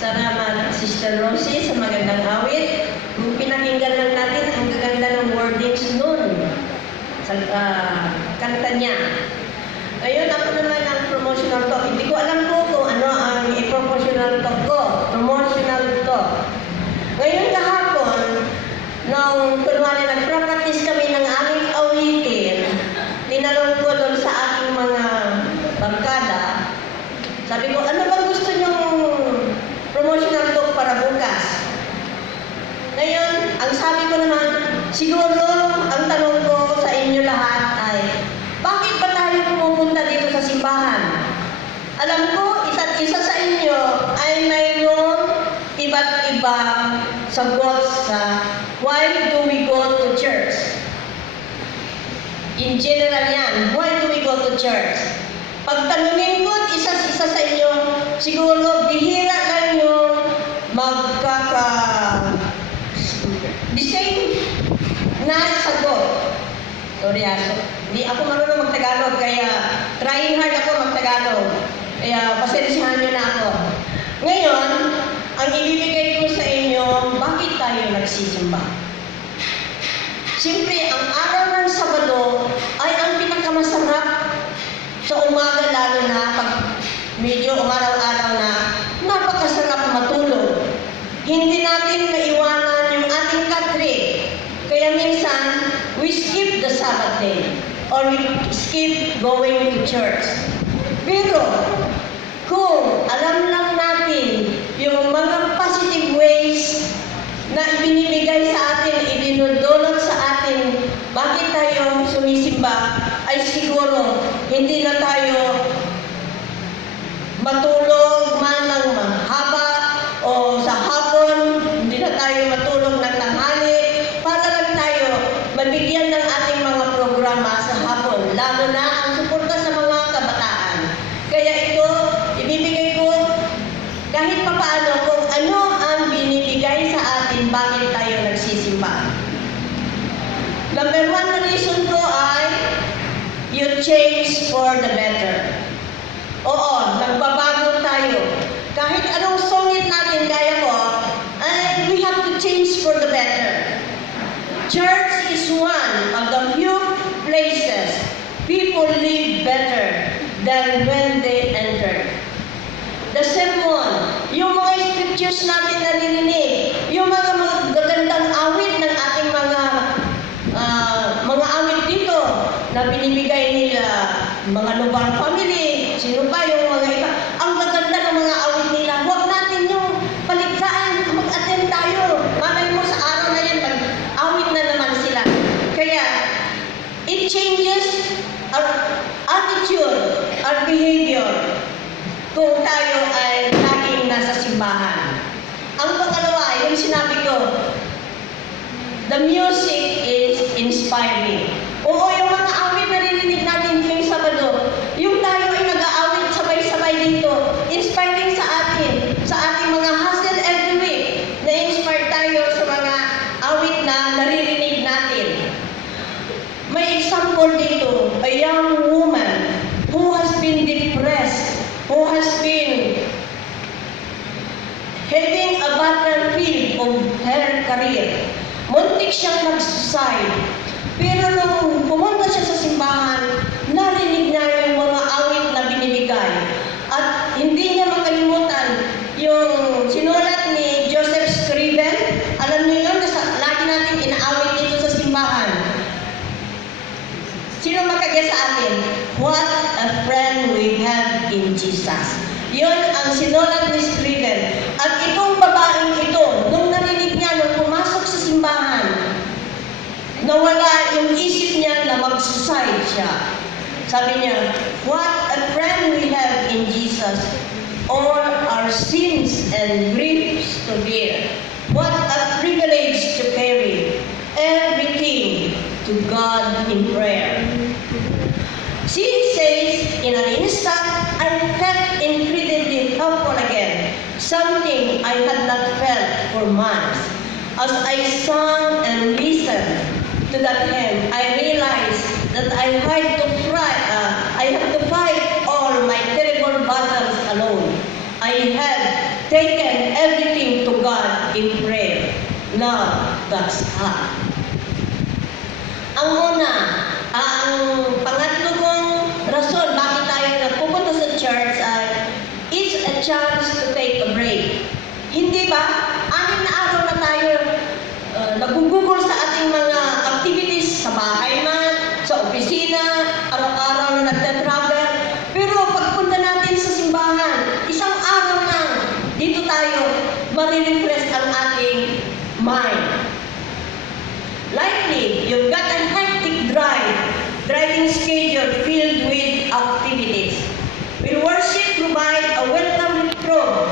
Salamat, Sister Rosie, sa magandang awit. Kung pinakinggan lang natin, ang gaganda ng wordings nun sa kanta niya. Ngayon, ako naman ang promotional talk. Hindi ko alam po kung ano ang i-promotional talk ko. Promotional talk. Ngayon kahapon, nung kunwari nag-practice kami ng aming awitin, tinanong ko doon sa aking mga barkada, sabi ko, ano bang gusto niyong promotional talk para bukas? Ngayon, ang sabi ko naman, siguro ang tanong ko sa inyo lahat ay, bakit ba tayo pumupunta dito sa simbahan? Alam ko, isa't isa sa inyo ay mayroong iba't ibang sagot sa why do we go to church? In general yan, why do we go to church? Pagtanungin ko isa sa inyo, siguro bihira lang yung the same na sagot. Sorry, hindi ako marunong mag-Tagalog, kaya trying hard ako mag-Tagalog. Kaya pasensyahan nyo na ako. Ngayon, ang ibibigay ko sa inyo, bakit tayo nagsisimba? Siyempre, ang araw ng Sabado ay ang pinakamasarap sa umaga, lalo na pag medyo umaraw-araw na, napakasarap matulog. Hindi natin naiwanan yung ating katrik. Kaya minsan, we skip the Sabbath day or we skip going to church. Pero, kung alam lang natin yung mga positive ways na ibinibigay sa atin, ibinudulot sa atin, bakit tayo sumisimba, ay siguro hindi na tayo matulog man ng mahaba o sa hapon, hindi na tayo matulog ng tanghali, para lang tayo mabigyan ng ating mga programa sa hapon, lalo na ang suporta sa mga kabataan. Kaya ito, ibibigay ko kahit papaano kung ano ang binibigay sa atin, bakit tayo nagsisimba. Number one na reason ko ay you change for the better. Oo, nagbabago tayo. Kahit anong sungit natin, kaya ko, we have to change for the better. Church is one of the few places people live better than when they entered. The same one, yung mga scriptures natin naririnig, yung mga magagandang awit ng ating mga awit dito na binibigay nila mga Lubang family, sino pa yung mga iba, ang maganda ng mga awit nila, huwag natin yung paligtaan, mag-attend tayo. Mamay mo sa araw na yan, mag-awit na naman sila. Kaya, it changes our attitude, our behavior, kung tayo ay laging nasa simbahan. Ang pangalawa, yung sinabi ko, the music is inspiring. Oo, yung mga awit na narinig natin ngayong Sabado, yung tayo ay nag-aawit sabay-sabay dito, inspiring sa atin, sa ating mga hustle every week, na-inspire tayo sa mga awit na naririnig natin. May example dito, a young woman who has been depressed, who has been having a battlefield of her career. Muntik siyang nag-suicide. Pero nung pumunta siya sa simbahan, narinig niya yung mga awit na binibigay. At hindi niya makalimutan yung sinulat ni Joseph Scriven. Alam niyo yun, lagi natin inaawit dito sa simbahan. Sino makagaya sa atin? What a friend we have in Jesus. Yun ang sinulat ni Scriven. At itong babaeng ito, nung narinig niya, nung pumasok sa simbahan, nawala yung isip niya na mag-suicide siya. Sabi niya, what a friend we have in Jesus. All our sins and griefs to bear. What a privilege to carry everything to God in prayer. She says, in an instant, I felt incredibly helpful again, something I had not felt for months. As I sang and listened to that hymn, I realized that I had to fight all my terrible battles alone. I had taken love God's heart. Ang una, ang pangatlo kong rason bakit tayo nagpupunta sa church ay it's a chance to take a break. Hindi ba? 6 na araw na tayo nagugugol sa ating mga activities sa bahay man, sa opisina, araw-araw na nagtatravel. Pero pagpunta natin sa simbahan, isang araw lang, dito tayo marirefresh ang ating mind. Likely, you've got a hectic driving schedule filled with activities. Will worship provide a welcome reprieve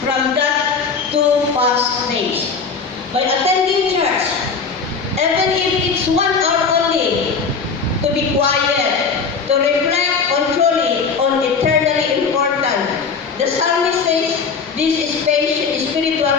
from that too fast pace? By attending church, even if it's 1 hour only, to be quiet, to reflect on truly on eternally important. The psalmist says this is spiritual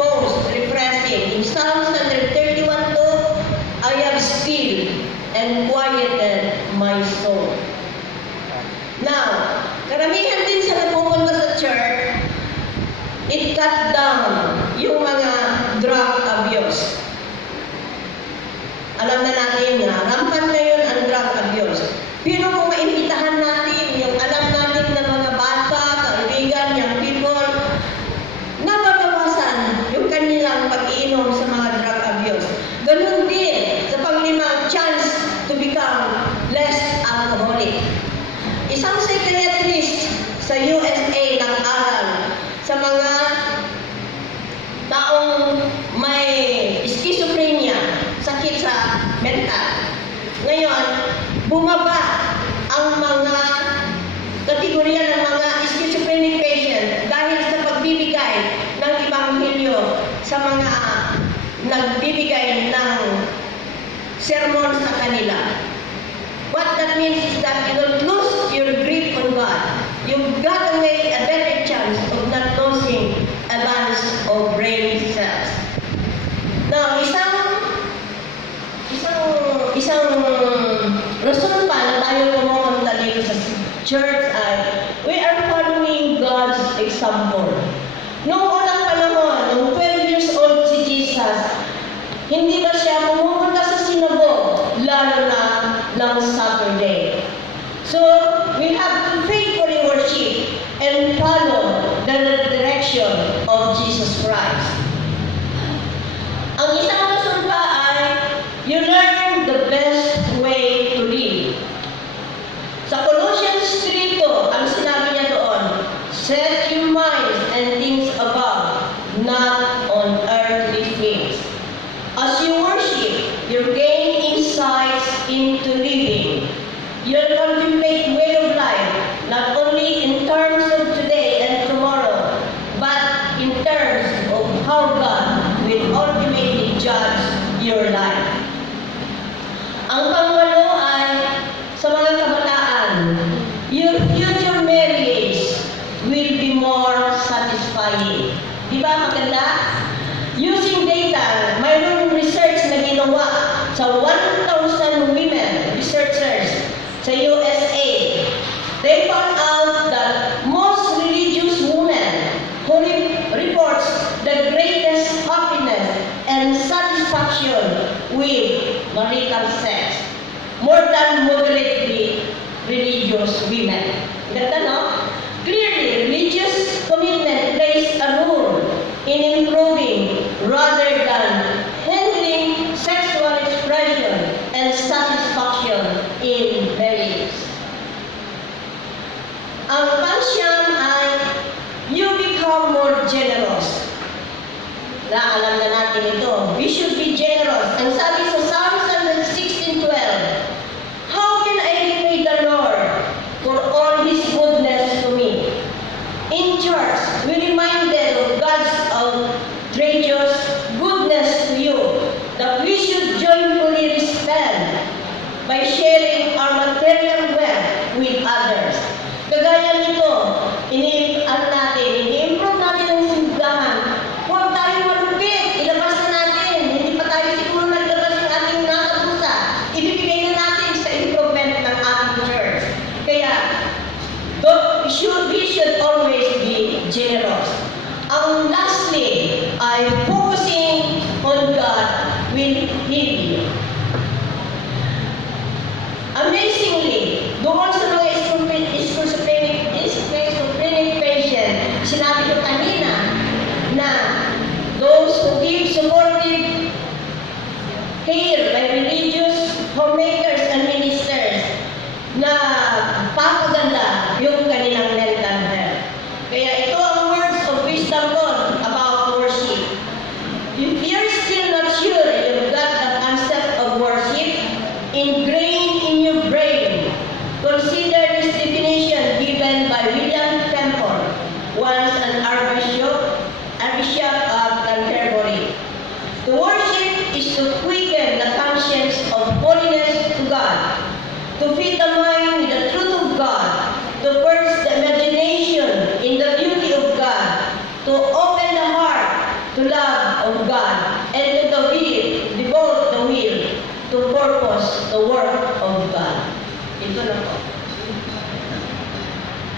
pause refreshing. In Psalm 131:2, I have still and quieted my soul. Now, karamihan din sa nagpupunta sa church, it cut down yung mga drug abuse. Alam na natin na rampant ngayon ang drug abuse. Pero kung maimbitahan natin yung alam natin na mga bata, kaibigan, young people, na mabawasan yung kanilang pag-iinom sa mga drug abuse. Ganun din sa panglimang chance to become less alcoholic. Isang psychiatrist sa USA nag-aral sa mga taong may schizophrenia, sakit sa mental. Ngayon, bumaba ang mga kategorya ng mga schizophrenic patient dahil sa pagbibigay ng ebanghelyo sa mga nagbibigay ng sermon sa kanila. What that means is that you don't lose your grip on God. You've got away a better chance of not losing a bunch of brain cells. Now, isang rason pa na tayo pumunta dito sa church ay we are following God's example. Noong unang panahon, nung 12 years old si Jesus, hindi ba siya pumunta sa sinagogue, lalo na ng Saturday. So, we have to faithfully worship and follow the direction of Jesus Christ. Ang isang rason pa ay you learn the best way to live. Sa Colossians 3:2, ang sinabi niya doon, set your minds and things above, not on earthly things. As you worship, you gain insights into living. You'll contemplate way of life, not only in terms of today and tomorrow, but in terms of how God will ultimately judge your life. Ang pangwalo ay sa mga kabataan, your future marriage will be more satisfying. Di ba maganda? Using data, mayroong research na ginawa sa 1,000 women researchers sa USA. They found out that most religious women who reports the greatest happiness and satisfaction with marital sex, more than moderately religious women. Ganda, no? Clearly, religious commitment plays a role in improving rather than handling sexual expression and satisfaction in marriage. Ang pangsiyam ay you become more generous. Alam na natin ito. We should be generous. Ang sabi sa Psalm 16:12, how can I repay the Lord for all His goodness to me? In church, we reminded of God's outrageous goodness to you that we should joyfully respond by sharing our material wealth with others. Kagaya nito, ini-improve natin ang simbahan. Huwag tayo malupit. Ilabas na natin. Hindi pa tayo siguro naglabas ng ating sinabi ko kanina na those who give supportive care by religious homemakers and ministers na papaganda yung kanilang mental health. Kaya ito ang words of wisdom ko about worship. If you're still not sure you've got the concept of worship ingrained in your brain, consider this definition given by William Temple, once an Archbishop of Canterbury. To worship is to quicken the conscience of holiness to God, to feed the mind with the truth of God, to purge the imagination in the beauty of God, to open the heart to love of God, and to the will, devote the will to purpose the work of God. Ito na po.